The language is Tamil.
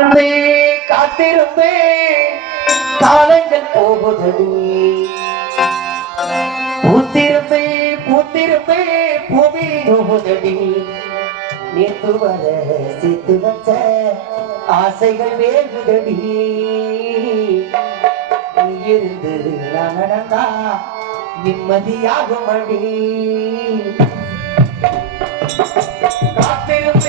காத்திருந்தே காலங்கள் போகுதடி பூத்திருந்தே பூமி போகுதடி நேற்று வர சித்து வச்ச ஆசைகள் வேகுதடி நீ இருந்து நடந்தா நிம்மதியாகும் அடி காத்திருந்த